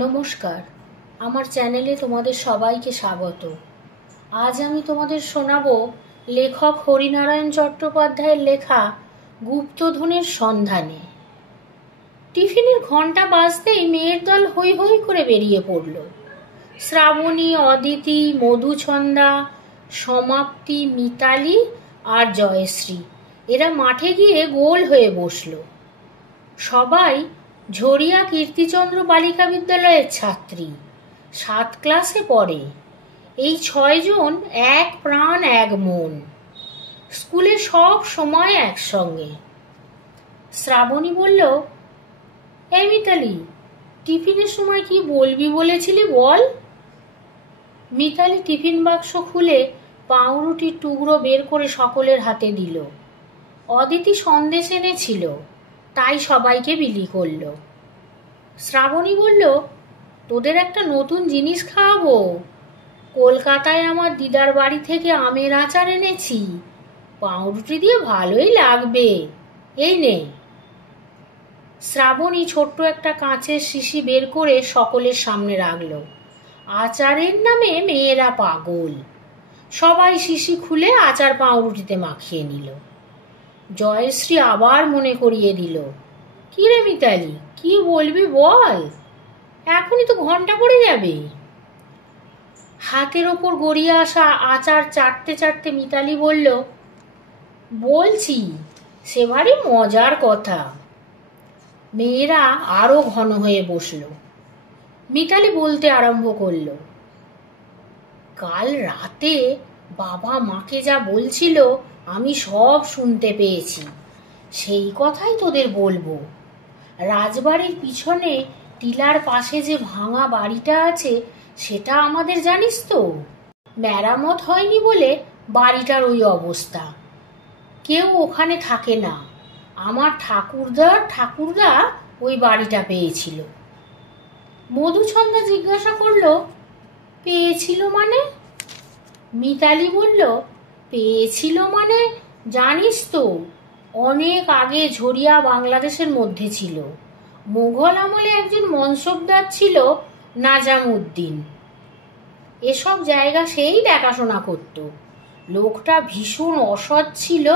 নমস্কার, আমার চ্যানেলে তোমাদের সবাইকে স্বাগত। আজ আমি তোমাদের শোনাবো লেখক হরিনারায়ণ চট্টোপাধ্যায়ের লেখা গুপ্তধনের সন্ধানে। টিফিনের ঘন্টা বাজতেই মেয়ের দল হৈ হৈ করে বেরিয়ে পড়ল। শ্রাবণী, অদিতি, মধুছন্দা, সমাপ্তি, মিতালি আর জয়শ্রী এরা মাঠে গিয়ে গোল হয়ে বসল। সবাই ঝরিয়া কীর্তিচন্দ্র বালিকা বিদ্যালয়ের ছাত্রী, 7 ক্লাসে পড়ে। এই 6 জন এক প্রাণ এক মন, স্কুলে সব সময় একসঙ্গে। শ্রাবণী বলল, এই মিতালি, টিফিনের সময় কি বলবি বলেছিলি বল। মিতালি টিফিন বাক্স খুলে পাউরুটির টুকরো বের করে সকলের হাতে দিল। অদিতি সন্দেশ এনেছিল, তাই সবাইকে বিলি করল। শ্রাবণী বলল, তোদের একটা নতুন জিনিস খাওয়াবো। কলকাতায় আমার দিদার বাড়ি থেকে আমের আচার এনেছি, পাউরুটি দিয়ে ভালোই লাগবে, এই নে। শ্রাবণী ছোট্ট একটা কাঁচের শিশি বের করে সকলের সামনে রাখল। আচারের নামে মেয়েরা পাগল। সবাই শিশি খুলে আচার পাউরুটিতে মাখিয়ে নিল। জয়শ্রী আবার মনে করিয়ে দিল, কি রে মিতালি, কি বলবি বল, এখনই তো ঘন্টা পড়ে যাবে। হাতের ওপর গড়িয়ে আসা আচার চাটতে চাটতে মিতালি বলল, বলছি, সে ভারী মজার কথা। মেয়েরা আরো ঘন হয়ে বসল। মিতালি বলতে আরম্ভ করল, কাল রাতে বাবা মাকে যা বলছিল আমি সব শুনতে পেয়েছি, সেই কথাই তোদের বলবো। রাজবাড়ির পিছনে টিলার পাশে যে ভাঙা বাড়িটা আছে সেটা আমাদের জানিস তো, মেরামত হয়নি বলে বাড়িটার ওই অবস্থা। কেউ ওখানে থাকে না, আমার ঠাকুরদা ওই বাড়িটা পেয়েছিল। মধুছন্দা জিজ্ঞাসা করল, পেয়েছিল মানে? মিতালি বলল, পেয়েছিল মানে জানিস তো, অনেক আগে ঝরিয়া বাংলাদেশের মধ্যে ছিল। মোগল আমলে একজন মনসবদার ছিল নাজামউদ্দিন, এসব জায়গা সেই দেখাশোনা করত। লোকটা ভীষণ অসৎ ছিল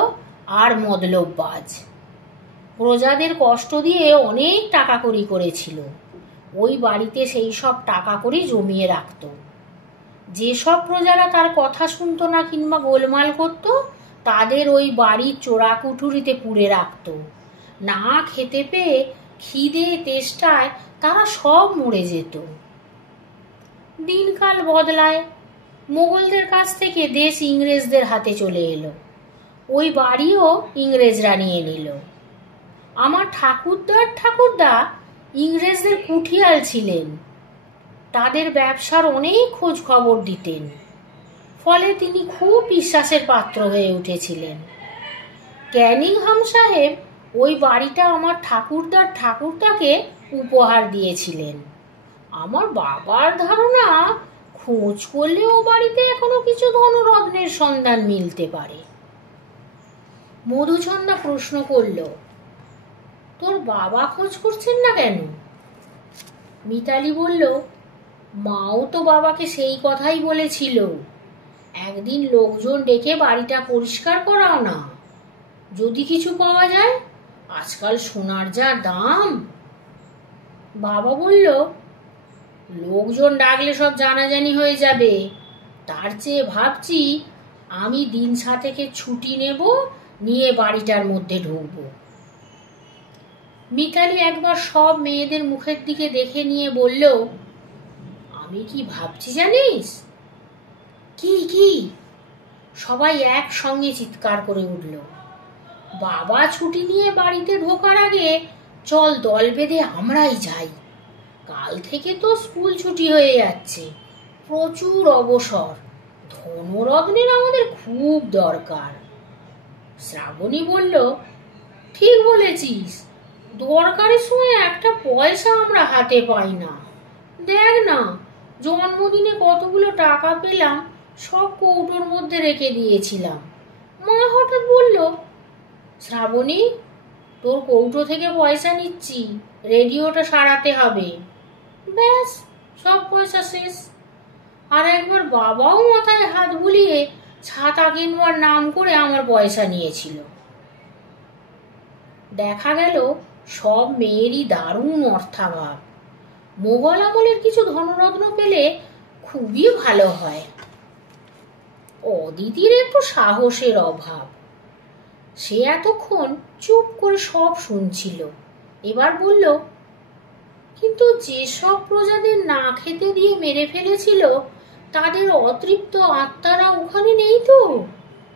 আর মতলববাজ। প্রজাদের কষ্ট দিয়ে অনেক টাকা কড়ি করেছিল। ওই বাড়িতে সেই সব টাকা কড়ি জমিয়ে রাখত। যেসব প্রজারা তার কথা শুনতো না কিংবা গোলমাল করত, তাদের ওই বাড়ির চোরা কুঠুরিতে পুড়ে রাখত। না খেতে পেয়ে খিদে তেষ্টায় তারা সব মরে যেত। দিনকাল বদলায়, মোগলদের কাছ থেকে দেশ ইংরেজদের হাতে চলে এলো। ওই বাড়িও ইংরেজরা নিয়ে নিল। আমার ঠাকুরদা ইংরেজদের কুঠিয়াল ছিলেন, তাদের ব্যবসার অনেক খোঁজ খবর দিতেন, ফলে তিনি খুব বিশ্বাসের পাত্র হয়ে উঠেছিলেন। ক্যানিংহাম সাহেব ওই বাড়িটা আমার ঠাকুরদাকে উপহার দিয়েছিলেন। আমার বাবার ধারণা, খোঁজ করলে ও বাড়িতে এখনো কিছু ধনরত্নের সন্ধান মিলতে পারে। মধুছন্দা প্রশ্ন করল, তোর বাবা খোঁজ করছেন না কেন? মিতালি বলল, মাও তো বাবাকে সেই কথাই বলেছিল, একদিন লোকজন ডেকে বাড়িটা পরিষ্কার করাও না, যদি কিছু পাওয়া যায়। আজকাল সোনার যা দাম। বাবা বলল, লোকজন ডাকলে সব জানাজানি হয়ে যাবে, তার চেয়ে ভাবছি আমি দিন 7 ছুটি নেব, নিয়ে বাড়িটার মধ্যে ঢুকবো। মিতালি একবার সব মেয়েদের মুখের দিকে দেখে নিয়ে বলল, আমি কি ভাবছি জানিস? কি? সবাই একসঙ্গে চিৎকার করে উঠল। বাবা ছুটি নিয়ে বাড়িতে ঢোকার আগে চল দল বেঁধে আমরাই যাই। কাল থেকে তো স্কুল ছুটি হয়ে যাচ্ছে, প্রচুর অবসর, ধনরত্নের আমাদের খুব দরকার। শ্রাবণী বলল, ঠিক বলেছিস, দরকারের সময় একটা পয়সা আমরা হাতে পাই না। দেখ না, জন্মদিনে কতগুলো টাকা পেলাম, সব কৌটোর মধ্যে রেখে দিয়েছিলাম। মা হঠাৎ বলল, শ্রাবণী, তোর কৌটো থেকে পয়সা নিচ্ছি, রেডিওটা সারাতে হবে। ব্যাস, সব পয়সা শেষ। আর একবার বাবাও মাথায় হাত বুলিয়ে ছাতা কিনবার নাম করে আমার পয়সা নিয়েছিল। দেখা গেল সব মেয়েরই দারুণ অর্থাভাব। মোগল আমলের কিছু ধনরত্ন পেলে খুবই ভালো হয়। অদিতির একটু সাহসের অভাব। সে এতক্ষণ চুপ করে সব শুনছিল। এবার বলল, কিন্তু যেসব প্রজাদের না খেতে দিয়ে মেরে ফেলেছিল তাদের অতৃপ্ত আত্মারা ওখানে নেই তো?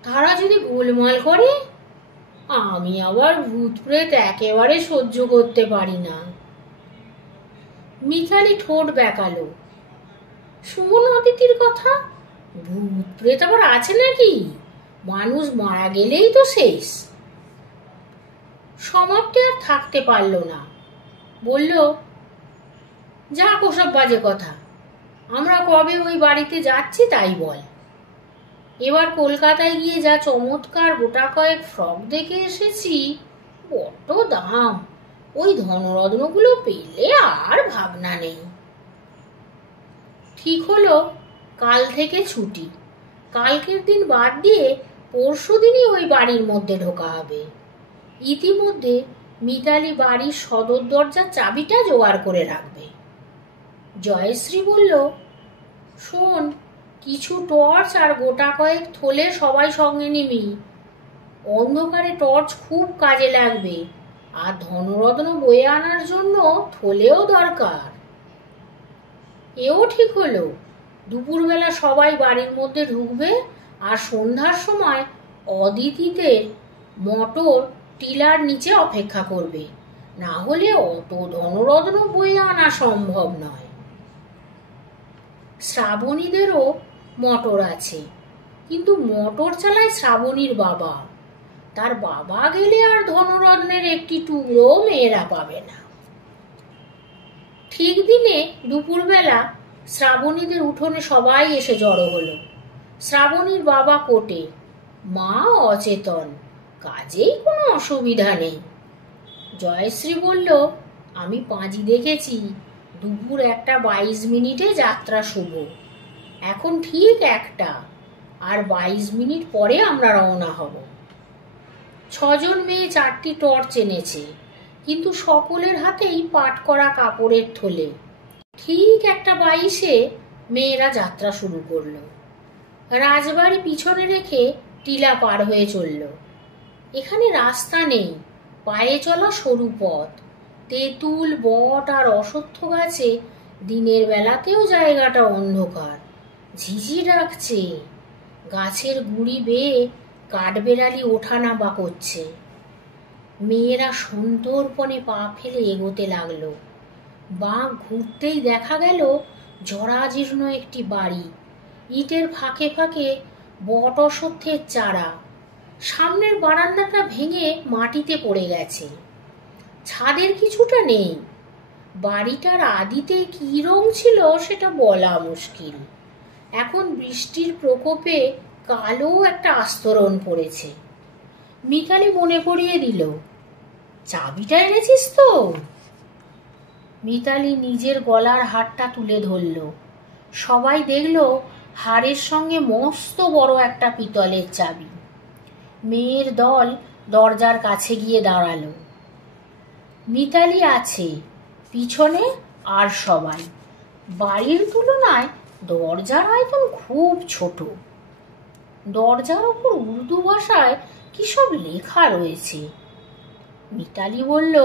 তারা যদি গোলমাল করে? আমি আবার ভূত প্রেত একেবারে সহ্য করতে পারি না। মিতালি ঠোঁট বেঁকালো। শোন অদিতির কথা, ভূত প্রেত আবার আছে নাকি? মানুষ মারা গেলেই তো শেষ। সমাপ্তি আর থাকতে পারল না, বলল, যাক ওসব বাজে কথা। আমরা কবে ওই বাড়িতে যাচ্ছি তাই বল। এবার কলকাতায় গিয়ে যা চমৎকার গোটা কয়েক ফ্রক দেখে এসেছি, বড্ড দাম। ওই ধনরত্নগুলো পেলে আর ভাবনা নেই। ঠিক হলো কাল থেকে ছুটি। কালকের দিন বাদ দিয়ে পরশু দিনই ওই বাড়ির মধ্যে ঢোকা হবে। ইতিমধ্যে মিতালি বাড়ির সদর দরজার চাবিটা জোগাড় করে রাখবে। জয়শ্রী বলল, শোন, কিছু টর্চ আর গোটা কয়েক থলে সবাই সঙ্গে নিবি। অন্ধকারে টর্চ খুব কাজে লাগবে, আর ধনরত্ন বয়ে আনার জন্য থলেও দরকার। এও ঠিক হলো। দুপুরবেলা সবাই বাড়ির মধ্যে ঢুকবে, আর সন্ধ্যার সময় অদিতিদের মোটর টিলার নিচে অপেক্ষা করবে। না হলে অত ধনরত্ন বয়ে আনা সম্ভব নয়। শ্রাবণীদেরও মোটর আছে, কিন্তু মোটর চালায় শ্রাবণীর বাবা। তার বাবা গেলে আর ধনরত্নের একটি টুকরো মেয়েরা পাবে না। ঠিক দিনে দুপুরবেলা শ্রাবণীদের উঠোনে সবাই এসে জড়ো হলো। শ্রাবণীর বাবা কোটে, মা অচেতন, কাজেই কোনো অসুবিধা নেই। জয়শ্রী বলল, আমি পাঁজি দেখেছি, দুপুর 1:22 যাত্রা শুভ। এখন ঠিক 1টা, আর 22 মিনিট পরে আমরা রওনা হব। 6 জন মেয়ে 4টি টর্চ এনেছে, কিন্তু সকলের হাতেই পাট করা কাপড়ের থলে। ঠিক 1:22 মেয়েরা যাত্রা শুরু করলো। রাজবাড়ি পিছনে রেখে টিলা পার হয়ে চলল। এখানে রাস্তা নেই, পায়ে চলা সরু পথ। তেঁতুল, বট আর অশ্বত্থ গাছে দিনের বেলাতেও জায়গাটা অন্ধকার। ঝিঝি ডাকছে। গাছের গুঁড়ি বেয়ে কাঠবেড়ালি ওঠানামা করছে। মেয়েরা সন্তর্পণে পা ফেলে এগোতে লাগলো। বাঁক ঘুরতেই দেখা গেল জরাজীর্ণ একটি বাড়ি। ইটের ফাঁকে ফাঁকে বট অশ্বত্থের চারা। সামনের বারান্দাটা ভেঙে মাটিতে পড়ে গেছে। ছাদের কিছুটা নেই। বাড়িটার আদিতে কি রং ছিল সেটা বলা মুশকিল। এখন বৃষ্টির প্রকোপে কালো একটা আস্তরণ পড়েছে। মিতালি মনে করিয়ে দিল, চাবিটা এনেছিস তো? মিতালি নিজের গলার হারটা তুলে ধরল। সবাই দেখল হারের সঙ্গে মস্ত বড় একটা পিতলের চাবি। মেয়ের দল দরজার কাছে গিয়ে দাঁড়ালো। মিতালি আছে পিছনে, আর সবাই। বাড়ির তুলনায় দরজার আয়তন খুব ছোট। দরজার ওপর উর্দু ভাষায় কি সব লেখা রয়েছে। মিতালি বলল,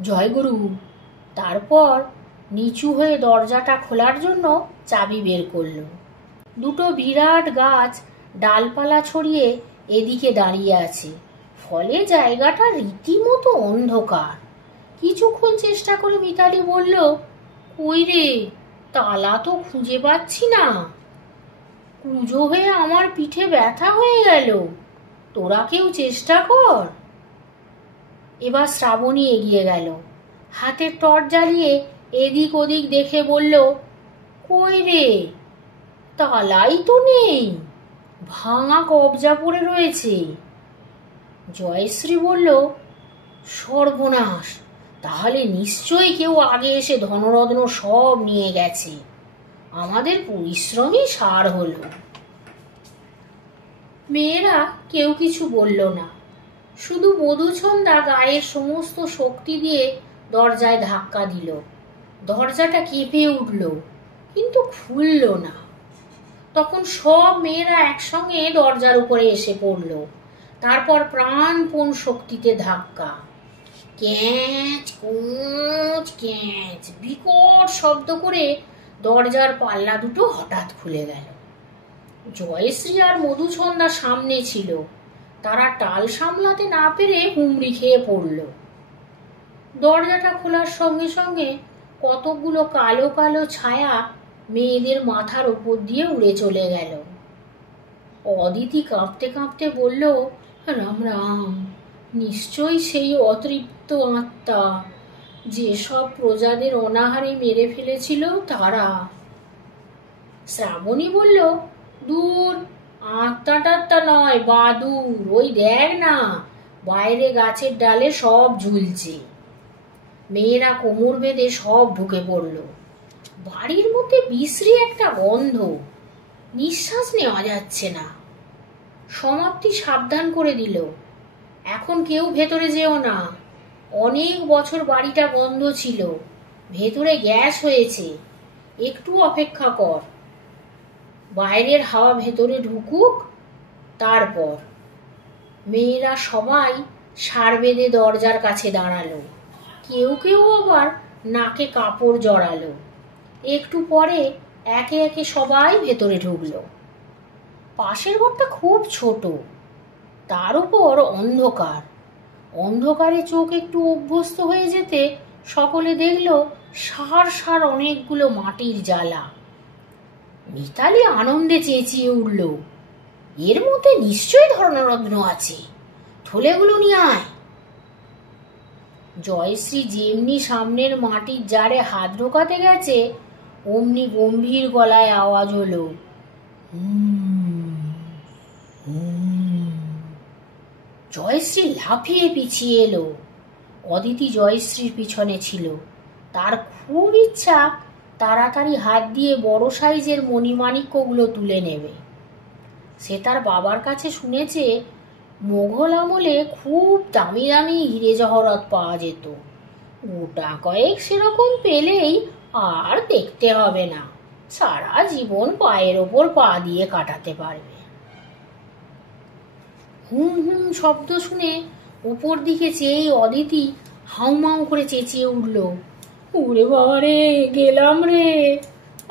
জয়গুরু। তারপর নিচু হয়ে দরজাটা খোলার জন্য চাবি বের করল। দুটো বিরাট গাছ ডালপালা ছড়িয়ে এদিকে দাঁড়িয়ে আছে, ফলে জায়গাটা রীতিমতো অন্ধকার। কিছুক্ষণ চেষ্টা করে মিতালি বলল, কই রে, তালা তো খুঁজে পাচ্ছি না। কুঁজো হয়ে আমার পিঠে ব্যথা হয়ে গেল, তোরা কেউ চেষ্টা কর। এবার শ্রাবণী এগিয়ে গেল, হাতের টর্চ জ্বালিয়ে এদিক ওদিক দেখে বলল, কই রে, তালাই তো নেই, ভাঙা কবজা পড়ে রয়েছে। জয়শ্রী বলল, সর্বনাশ, তাহলে নিশ্চয়ই কেউ আগে এসে ধনরত্ন সব নিয়ে গেছে। আমাদের পরিশ্রমই সার হলো। মেয়েরা কেউ কিছু বলল না, শুধু মধুছন্দা গায়ের সমস্ত শক্তি দিয়ে দরজায় ধাক্কা দিল। দরজাটা কেঁপে উঠল, কিন্তু খুলল না। তখন সব মেয়েরা একসঙ্গে দরজার উপরে এসে পড়ল। তারপর প্রাণপণ শক্তিতে ধাক্কা, ক্যাঁচ কোঁচ ক্যাঁচ, বিকট শব্দ করে দরজার পাল্লা দুটো হঠাৎ খুলে গেল। জয়শ্রী আর মধুছন্দা সামনে ছিল। তারা টাল সামলাতে না পেরে হুমড়ি খেয়ে পড়ল। দরজাটা খোলার সঙ্গে সঙ্গে কতকগুলো কালো কালো ছায়া মেয়েদের মাথার উপর দিয়ে উড়ে চলে গেল। অদিতি কাঁপতে কাঁপতে বলল, রাম রাম, নিশ্চয়ই সেই অতৃপ্ত আত্মা, যেসব প্রজাদের অনাহারে মেরে ফেলেছিল তারা। শ্রাবণী বলল, দূর, আত্মা টাত্মা নয়, বাদুর, ওই দেখ না, বাইরে গাছের ডালে সব ঝুলছে। মেয়েরা কোমর বেঁধে সব ঢুকে পড়ল। বাড়ির মধ্যে বিশ্রী একটা গন্ধ, নিঃশ্বাস নেওয়া যাচ্ছে না। সমাপ্তি সাবধান করে দিল, এখন কেউ ভেতরে যেও না। অনেক বছর বাড়িটা বন্ধ ছিল, ভেতরে গ্যাস হয়েছে, একটু অপেক্ষা কর, বাইরের হাওয়া ভেতরে ঢুকুক, তারপর। মেয়েরা সবাই সার বেঁধে দরজার কাছে দাঁড়ালো। কেউ কেউ আবার নাকে কাপড় জড়ালো। একটু পরে একে একে সবাই ভেতরে ঢুকলো। পাশের ঘরটা খুব ছোট, তার উপর অন্ধকার। অন্ধকারে চোখ একটু অভ্যস্ত হয়ে যেতে সকলে দেখল সার সার অনেকগুলো মাটির জ্বালা। মিতালি আনন্দে চেঁচিয়ে উঠল, এর মধ্যে নিশ্চয়ই ধনরত্ন আছে, থলেগুলো নিয়ে আয়। জয়শ্রী যেমনি সামনের মাটির জারে হাত ঢোকাতে গেছে, অমনি গম্ভীর গলায় আওয়াজ হলো, জয়শ্রী লাফিয়ে পিছিয়ে এলো। অদিতি জয়শ্রীর পিছনে ছিল। তার খুব ইচ্ছা তাড়াতাড়ি হাত দিয়ে বড় সাইজের মণিমাণিক্যগুলো তুলে নেবে। সে তার বাবার কাছে শুনেছে মোঘল আমলে খুব দামি দামি হিরে জহরত পাওয়া যেত। গোটা কয়েক সেরকম পেলেই আর দেখতে হবে না, সারা জীবন পায়ের ওপর পা দিয়ে কাটাতে পারবে। হুম হুম শব্দ শুনে উপর দিকে চেয়ে অদিতি হাউমাউ করে চেঁচিয়ে উঠল, ওরে বাবা রে, গেলাম রে,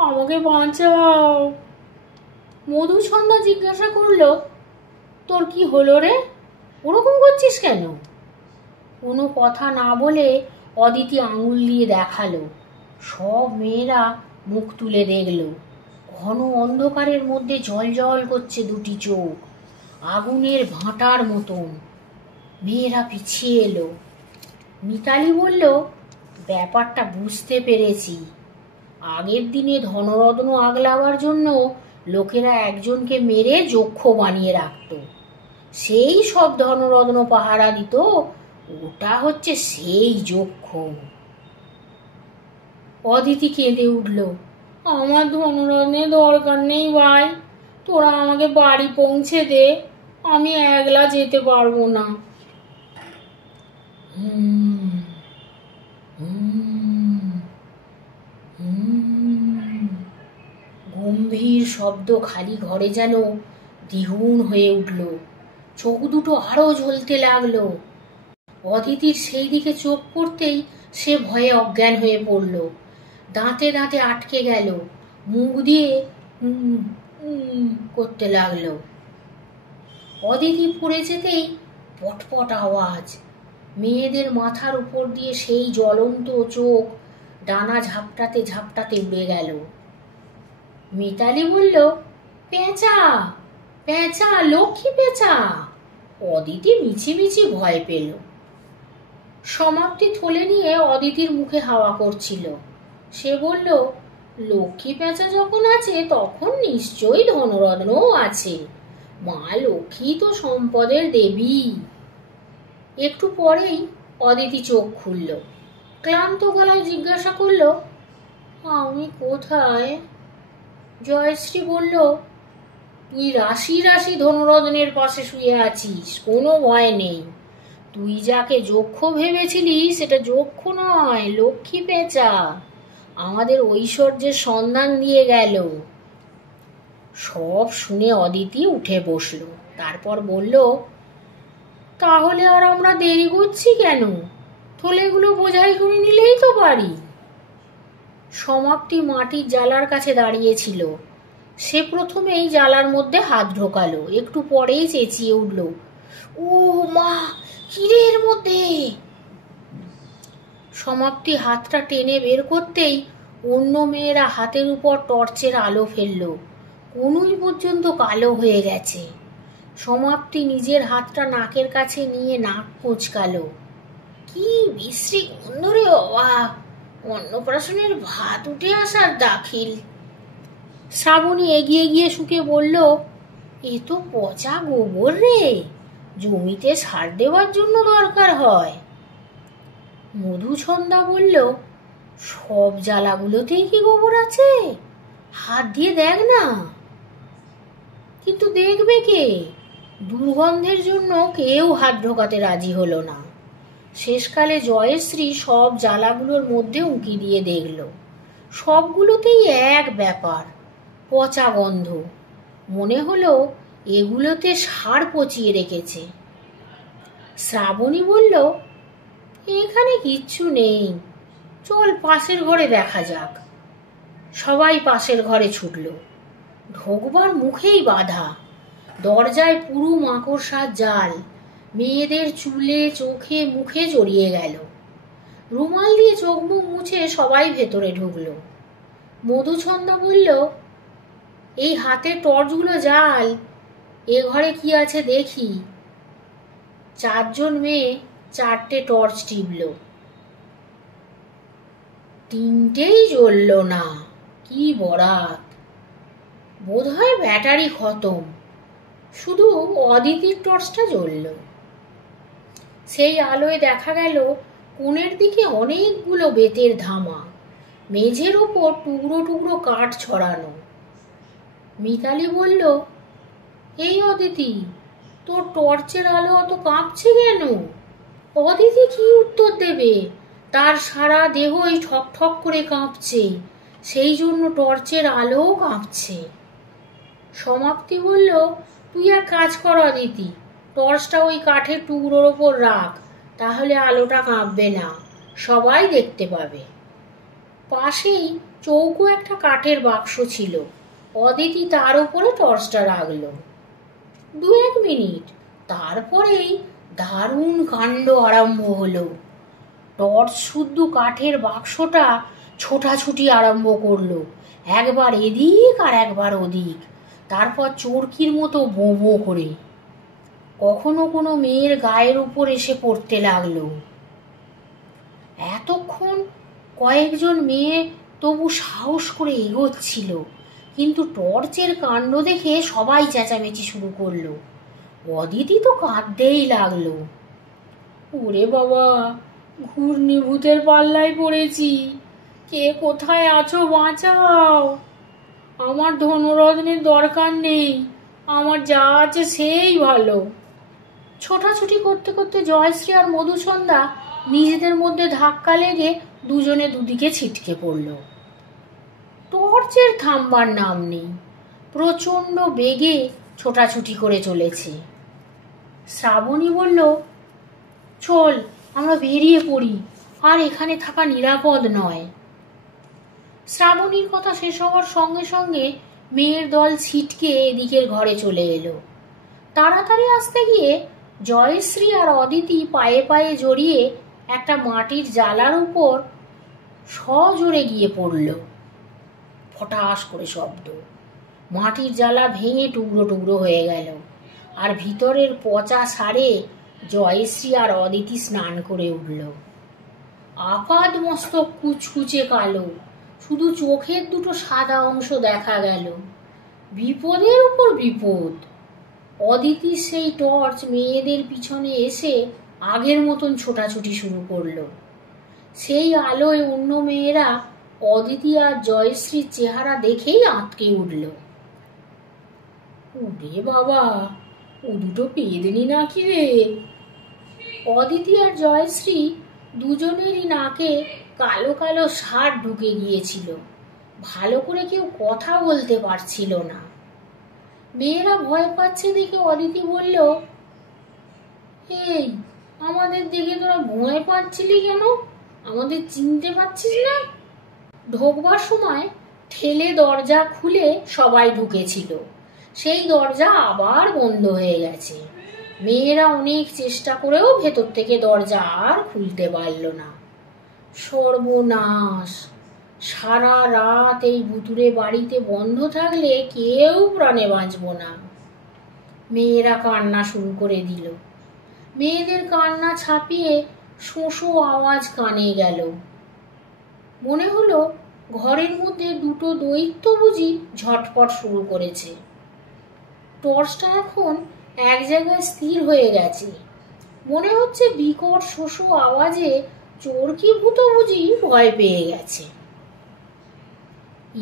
আমাকে বাঁচাও। মধুছন্দা জিজ্ঞাসা করলো, তোর কি হলো রে, ওরকম করছিস কেন? কোনো কথা না বলে অদিতি আঙুল দিয়ে দেখালো। সব মেয়েরা মুখ তুলে দেখল। ঘন অন্ধকারের মধ্যে জ্বলজ্বল করছে দুটি চোখ, আগুনের ভাঁটার মতন। মেয়েরা পিছিয়ে এলো। মিতালি বলল, ব্যাপারটা বুঝতে পেরেছি। আগের দিনে ধনরত্ন আগলাবার জন্য লোকেরা একজনকে মেরে যক্ষ বানিয়ে রাখত, সেই সব ধনরত্ন পাহারা দিত, ওটা হচ্ছে সেই যক্ষ। অদিতি কেঁদে উঠল, আমার ধনরত্নের দরকার নেই ভাই, তোরা আমাকে বাড়ি পৌঁছে দে, আমি একলা যেতে পারবো না। গম্ভীর শব্দ খালি ঘরে যেন দ্বিগুণ হয়ে উঠল। চোখ দুটো আরো জ্বলতে লাগলো। অদিতির সেই দিকে চোখ পড়তেই সে ভয়ে অজ্ঞান হয়ে পড়ল। দাঁতে দাঁতে আটকে গেল, মুখ দিয়ে করতে লাগলো। অদিতি পড়ে যেতেই পটপট আওয়াজ। মেয়েদের মাথার উপর দিয়ে সেই জ্বলন্ত চোখ ডানা ঝাপটাতে ঝাপটাতে উড়ে গেল। মিতালি বলল, পেঁচা পেঁচা, লক্ষ্মী পেঁচা। অদিতি মিছিমিছি ভয় পেল। সমাপ্তি থলে নিয়ে অদিতির মুখে হাওয়া করছিল। সে বলল, লক্ষ্মী পেঁচা যখন আছে তখন নিশ্চয়ই ধনরত্নও আছে, মা লক্ষ্মী তো সম্পদের দেবী। একটু পরেই অদিতি চোখ খুলল। ক্লান্ত গলায় জিজ্ঞাসা করলো, আমি কোথায়? জয়শ্রী বলল, তুই রাশি রাশি ধনরত্নের পাশে শুয়ে আছিস, কোনো ভয় নেই। তুই যাকে যক্ষ ভেবেছিলি সেটা যক্ষ নয়, লক্ষ্মী পেঁচা। আমাদের ঐশ্বর্যের সন্ধান দিয়ে গেল। সব শুনে অদিতি উঠে বসলো, তারপর বলল, তাহলে আর আমরা দেরি করছি কেন? থলেগুলো বোঝাই করে নিলেই তো পারি। সমাপ্তি মাটির জালার কাছে দাঁড়িয়েছিল। সে প্রথমেই জালার মধ্যে হাত ঢোকালো, একটু পরেই চেঁচিয়ে উঠল, ও মা, কিরে এর মধ্যে! সমাপ্তি হাতটা টেনে বের করতেই অন্য মেয়েরা হাতের উপর টর্চের আলো ফেলল। কনুই পর্যন্ত কালো হয়ে গেছে। সমাপ্তি নিজের হাতটা নাকের কাছে নিয়ে নাক কুঁচকালো। কি বিশ্রী গন্ধ রে বাবা, অন্নপ্রাশনের ভাত উঠে আসার দাখিল। শ্রাবণী এগিয়ে গিয়ে শুকে বলল, এ তো পচা গোবর রে, জমিতে সার দেওয়ার জন্য দরকার হয়। মধুছন্দা বলল, সব জ্বালাগুলোতেই কি গোবর আছে? হাত দিয়ে দেখ না। কিন্তু দেখবে কে? দুর্গন্ধের জন্য কেউ হাত ঢোকাতে রাজি হলো না। শেষকালে জয়শ্রী সব জ্বালাগুলোর মধ্যে উঁকি দিয়ে দেখল, সবগুলোতেই এক ব্যাপার, পচা গন্ধ। মনে হলো এগুলোতে সার পচিয়ে রেখেছে। শ্রাবণী বলল, এখানে কিচ্ছু নেই, চল পাশের ঘরে দেখা যাক। সবাই পাশের ঘরে ছুটল। ঢোকবার মুখেই বাধা, দরজায় পুরু মাকড়সার জাল। মেয়েদের চুলে, চোখে, মুখে জড়িয়ে গেল। রুমাল দিয়ে চোখ মুখ মুছে সবাই ভেতরে ঢুকলো। মধুছন্দা বলল, এই হাতের টর্চগুলো জাল, এ ঘরে কি আছে দেখি। 4 জন মেয়ে 4টে টর্চ টিপল, 3টেই জ্বলল না। কি বরাত! বোধহয় ব্যাটারি খতম, শুধু অদিতির টর্চটা জ্বলল। সেই আলোয় দেখা গেল কোণের দিকে অনেকগুলো বেতের ধামা, মেঝের ওপর টুকরো টুকরো কাঠ ছড়ানো। মিতালি বলল, এই অদিতি, তোর টর্চের আলো অত কাঁপছে কেন? অদিতি কি উত্তর দেবে? তার সারা দেহই ঠক ঠক করে কাঁপছে, সেই জন্য টর্চের আলোও কাঁপছে। সমাপ্তি বলল, তুই এক কাজ কর অদিতি, টর্চটা ওই কাঠের টুকরোর ওপর রাখ, তাহলে আলোটা কাঁপবে না, সবাই দেখতে পাবে। পাশেই চৌকো একটা কাঠের বাক্স ছিল, অদিতি তার উপরে টর্চটা রাখলো। 2-1 মিনিট, তারপরেই দারুণ কাণ্ড আরম্ভ হলো। টর্চ শুদ্ধ কাঠের বাক্সটা ছোটাছুটি আরম্ভ করলো, একবার এদিক আর একবার ওদিক, তারপর চরকির মতো বো বো করে। কখনো কোনো মেয়ের গায়ের উপর এসে পড়তে লাগলো। এতক্ষণ কয়েকজন মেয়ে তবু সাহস করে এগোচ্ছিল, কিন্তু টর্চের কাণ্ড দেখে সবাই চেঁচামেচি শুরু করলো। অদিতি তো কাঁদতেই লাগলো। ওরে বাবা, ঘূর্ণিভূতের পাল্লায় পড়েছি, কে কোথায় আছো বাঁচাও, আমার ধনরত্নের দরকার নেই, আমার যা আছে সেই ভালো। ছোটাছুটি করতে করতে জয়শ্রী আর মধুছন্দা নিজেদের মধ্যে ধাক্কা লেগে দুজনে দুদিকে ছিটকে পড়ল। টর্চের থামবার নাম নেই, প্রচন্ড বেগে ছোটাছুটি করে চলেছে। শ্রাবণী বলল, চল আমরা বেরিয়ে পড়ি, আর এখানে থাকা নিরাপদ নয়। শ্রাবণীর কথা শেষ হওয়ার সঙ্গে সঙ্গে মেয়ের দল ছিটকে এদিকের ঘরে চলে এলো। তাড়াতাড়ি আসতে গিয়ে জয়শ্রী আর অদিতি পায়ে পায়ে জড়িয়ে একটা মাটির জালার উপর সজোরে গিয়ে পড়ল। ফটাস করে শব্দ, মাটির জালা ভেঙে টুকরো টুকরো হয়ে গেল, আর ভিতরের পচা সারে জয়শ্রী আর অদিতি স্নান করে উঠল। আপাদ মস্তক কুচকুচে কালো, শুধু চোখের দুটো সাদা অংশ দেখা গেল। বিপদের উপর বিপদ। অদিতির সেই টর্চ মেয়েদের পিছনে এসে আগের মতন ছোটাছুটি শুরু করলো। সেই আলোয় অন্য মেয়েরা অদিতি আর জয়শ্রীর চেহারা দেখেই আঁতকে উঠল। ওরে বাবা, ও দুটো পেদনি নাকি রে? অদিতি আর জয়শ্রী দুজনেরই নাকে কালো কালো ষাঁড় ঢুকে গিয়েছিল। ভালো করে কেউ কথা বলতে পারছিল না। মেয়েরা ভয় পাচ্ছে দেখে অদিতি বলল, এই, আমাদের দেখে তোরা ভয় পাচ্ছিলি কেন? আমাদের চিনতে পারছিস না? ঢোকবার সময় ঠেলে দরজা খুলে সবাই ঢুকেছিল। সেই দরজা আবার বন্ধ হয়ে গেছে। মেয়েরা অনেক চেষ্টা করেও ভেতর থেকে দরজা আর খুলতে পারল না। সর্বনাশ! সারা রাত এই ভুতুড়ে বাড়িতে বন্ধ থাকলে কেউ প্রাণে বাঁচব না। মেয়েরা কান্না শুরু করে দিল। মেয়েদের কান্না ছাপিয়ে শোঁ আওয়াজ কানে গেল। মনে হলো ঘরের মধ্যে দুটো দৈত্য বুঝি ঝটপট শুরু করেছে। টর্চটা এখন এক জায়গায় স্থির হয়ে গেছে। মনে হচ্ছে বিকট শোঁ আওয়াজে চোরকি ভূত বুঝি ভয় পেয়ে গেছে।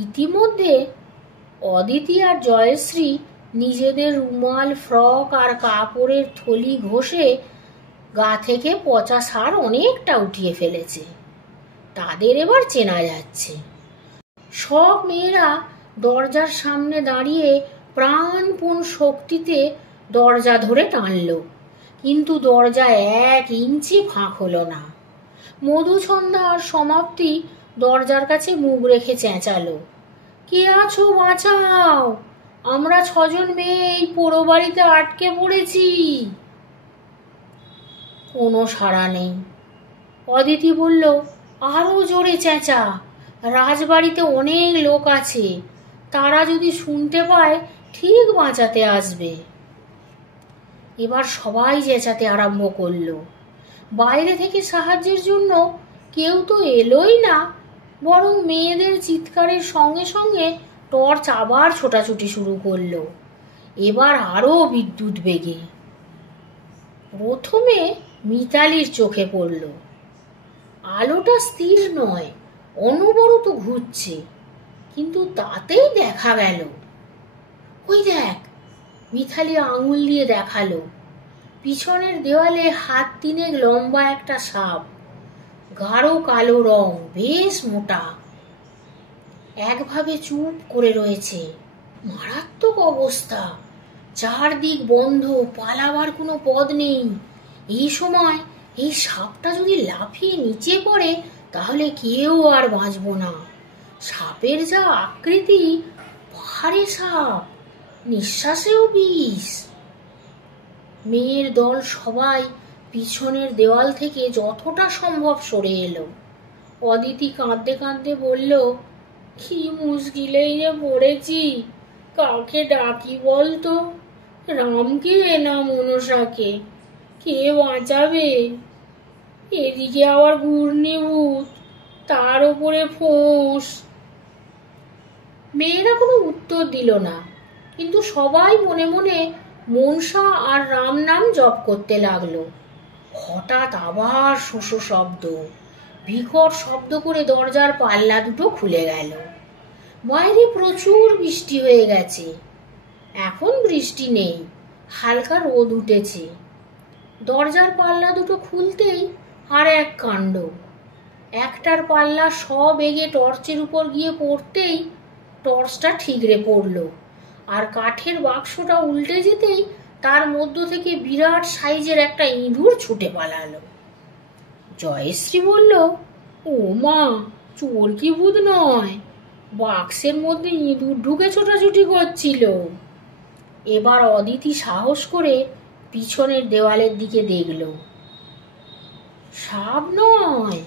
ইতিমধ্যে অদিতি আর জয়শ্রী নিজেদের রুমাল, ফ্রক আর কাপড়ের থলি ঘষে গা থেকে পচা সার অনেকটা উঠিয়ে ফেলেছে। তাদের এবার চেনা যাচ্ছে। সব মেয়েরা দরজার সামনে দাঁড়িয়ে প্রাণপণ শক্তিতে দরজা ধরে টানল, কিন্তু দরজা 1 ইঞ্চি ফাঁক হলো না। মধুছন্দা আর সমাপ্তি দরজার কাছে মুখ রেখে চেঁচালো, কে আছো, বাঁচাও! আমরা 6 জন মেয়ে এই পোড়ো বাড়িতে আটকে পড়েছি। কোনো সাড়া নেই। অদিতি বলল, আরো জোরে চেঁচা, রাজবাড়িতে অনেক লোক আছে, তারা যদি শুনতে পায় ঠিক বাঁচাতে আসবে। এবার সবাই চেঁচাতে আরম্ভ করলো। বাইরে থেকে সাহায্যের জন্য কেউ তো এলোই না, বরং মেয়েদের চিৎকারের সঙ্গে সঙ্গে টর্চ আবার ছোটাছুটি শুরু করলো, এবার আরো বিদ্যুৎ বেগে। প্রথমে মিতালির চোখে পড়ল। আলোটা স্থির নয়, অনবরত ঘুরছে, কিন্তু তাতেই দেখা গেল, ওই দেখ! মিতালি আঙুল দিয়ে দেখালো, পিছনের দেওয়ালে হাত 3 লম্বা একটা সাপ, গাঢ় কালো রং, বেশ মোটা, একভাবে চুপ করে রয়েছে। মারাত্মক অবস্থা, চারদিক বন্ধ, পালাবার কোনো পথ নেই। এই সময় এই সাপটা যদি লাফিয়ে নিচে পড়ে তাহলে কেউ আর বাঁচব না। সাপের যা আকৃতি, পাহাড়ে সাপ, নিঃশ্বাসেও বিষ। মেয়ের দল সবাই পিছনের দেওয়াল থেকে যতটা সম্ভব সরে এলো। অদিতি কাঁদতে কাঁদতে বলল, কি মুশকিলেই যে পড়েছি, কাকে ডাকি বলতো? রামকে না মনসাকে? কে বাঁচাবে? এদিকে আবার ঘূর্ণিভূত, তার উপরে ফোঁস। মেয়েরা কোনো উত্তর দিল না, কিন্তু সবাই মনে মনে মনসা আর রাম নাম জপ করতে লাগলো। হঠাৎ আবার শোঁ শব্দ, বিকট শব্দ করে দরজার পাল্লা দুটো খুলে গেল। বাইরে প্রচুর বৃষ্টি হয়ে গেছে। এখন বৃষ্টি নেই, হালকা রোদ উঠেছে। দরজার পাল্লা দুটো খুলতেই আর এক কাণ্ড। একটার পাল্লা সবেগে টর্চের উপর গিয়ে পড়তেই টর্চটা ঠিকরে পড়ল, আর কাঠের বাক্সটা উল্টে যেতেই তার মধ্য থেকে বিরাট সাইজের একটা ইঁদুর ছুটে পালালো। জয়শ্রী বলল, ও মা, চোর কি ভূত নয়, বাক্সের মধ্যে ইঁদুর ঢুকে ছোটাছুটি করছিল। এবার অদিতি সাহস করে পিছনের দেওয়ালের দিকে দেখল। সাপ নয়,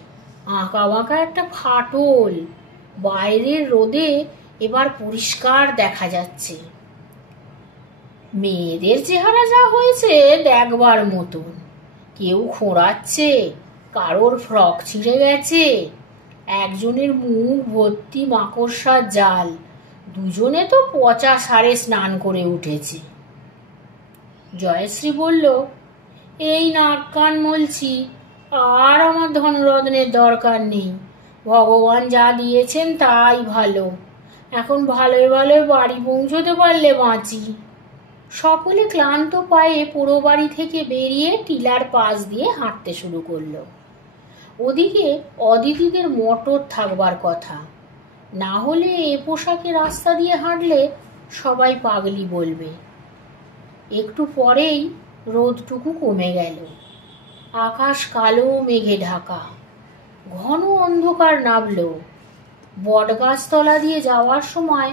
আঁকা বাঁকা একটা ফাটল। বাইরের রোদে এবার পরিষ্কার দেখা যাচ্ছে। মেয়েদের চেহারা যা হয়েছে দেখবার মতন। কেউ খোঁড়াচ্ছে, কারোর ফ্রক ছিঁড়ে গেছে, একজনের মুখ ভর্তি মাকড়সার জাল, দুজনে তো পচা সারে স্নান করে উঠেছে। জয়শ্রী বলল, এই নাক কান মলছি আর আমার ধনরত্নের দরকার নেই, ভগবান যা দিয়েছেন তাই ভালো। এখন ভালোই ভালোই বাড়ি পৌঁছতে পারলে বাঁচি। সকলে ক্লান্ত পায়ে পোড়ো বাড়ি থেকে বেরিয়ে টিলার পাশ দিয়ে হাঁটতে শুরু করলো। ওদিকে অদিতিদের মোটর থাকবার কথা, না হলে এ পোশাকে রাস্তা দিয়ে হাঁটলে সবাই পাগলি বলবে। একটু পরেই রোদটুকু কমে গেল। আকাশ কালো মেঘে ঢাকা, ঘন অন্ধকার নামল। বটগাছতলা দিয়ে যাওয়ার সময়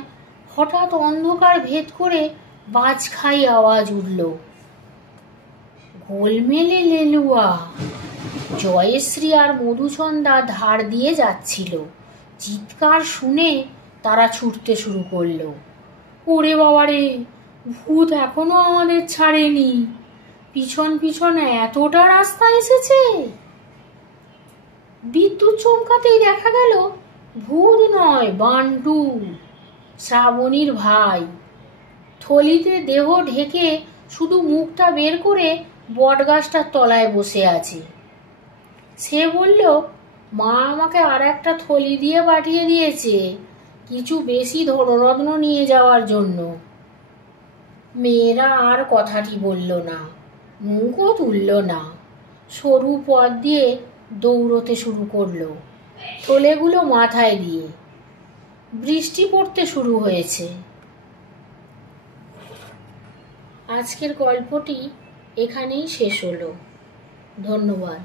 হঠাৎ অন্ধকার ভেদ করে বাজখাই আওয়াজ উঠল, গোলমেলে লেলুয়া। জয়শ্রী আর মধুচন্দা ধার দিয়ে যাচ্ছিল। চিৎকার শুনে তারা ছুটতে শুরু করলো। ওরে বাবারে, ভূত এখনো আমাদের ছাড়েনি, পিছন পিছন এতটা রাস্তা এসেছে। বিদ্যুৎ চমকাতেই দেখা গেল ভূত নয়, বান্টু, শ্রাবণীর ভাই। থলিতে দেহ ঢেকে শুধু মুখটা বের করে বটগাছটার তলায় বসে আছে। সে বলল, মা আমাকে আর একটা থলি দিয়ে পাঠিয়ে দিয়েছে, কিছু বেশি ধনরত্ন নিয়ে যাওয়ার জন্য। মেয়েরা আর কথাটি বলল না, মুখও তুলল না। সরু পথ দিয়ে দৌড়তে শুরু করলো, থলেগুলো মাথায় দিয়ে। বৃষ্টি পড়তে শুরু হয়েছে। আজকের গল্পটি এখানেই শেষ হলো। ধন্যবাদ।